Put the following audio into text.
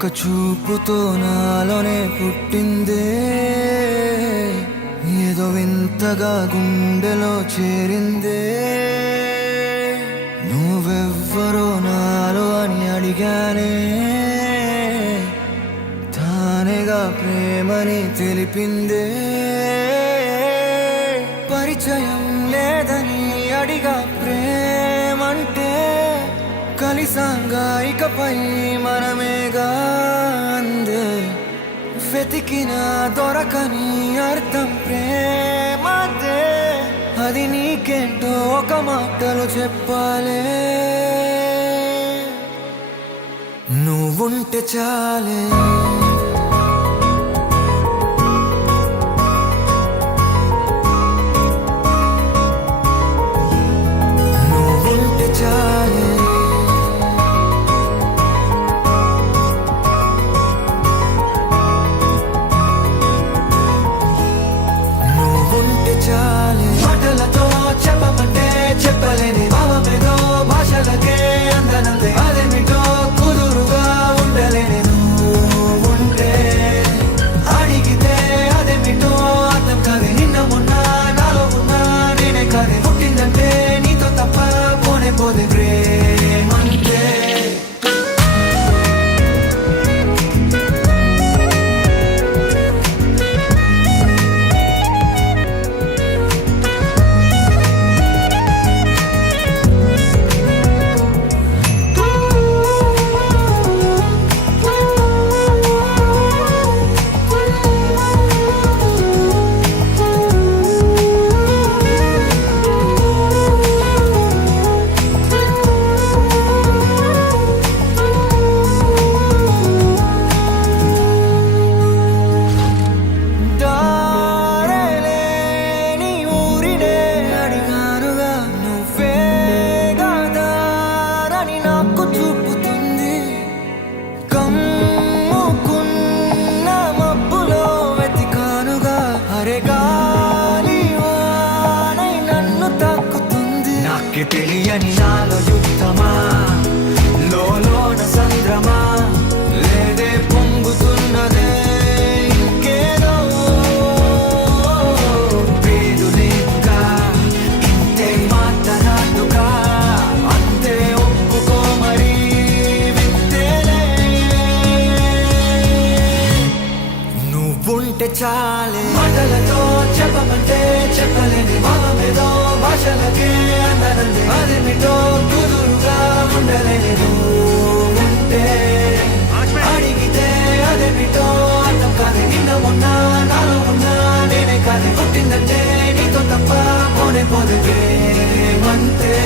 ఒక చూపుతో నాలోనే పుట్టిందే, ఏదో వింతగా గుండెలో చేరిందే. నువ్వెవ్వరో నాలో అని అడిగానే, తానేగా ప్రేమని తెలిపిందే. పరిచయం లేదని అడిగా ప్రేమంటే, కలిసాంగా ఇకపై మనమేగా అందే. వెతికిన దొరకని అర్థం ప్రేమదే, అది నీకేంటో ఒక మాటలో చెప్పాలే. నువ్వుంటే చాలే, నువ్వుంటే చాలే, నువ్వుంటే చాలే. మాటలతో చెప్పమంటే చెప్పలేని భావమేదో భాషలకే అందనందే. అదేమిటో కుదురుగా ఉండలేని నువ్వుంటే, అడిగితే అదేమిటో అర్థం కాదే. నిన్న మొన్న నాలో ఉన్నా నేనే కాదే. పుట్టిందంటే నీతో తప్ప పోనే పోదే ప్రేమంతే. తెలియని నాలో యుద్ధమా, లోన సంద్రమా, లేదే పొంగుతున్నదే ఇంకేదో. పేరు లేదుగా ఇంతే మాట్లాడుగా, అంతే ఒప్పుకో మరి వింతేలే. నువ్వుంటే చాలే, మాటలతో చెప్పమంటే చెప్పలేని భావమేదో భాషలకే అందనందే. అదేమిటో కుదురుగా ఉండలేని నువ్వుంటే, అడిగితే అదేమిటో అర్థం కాదే. నిన్న మొన్న నాలో ఉన్నా నేనే కాదే. పుట్టిందంటే నీతో తప్ప పోనే పోదే ప్రేమంతే.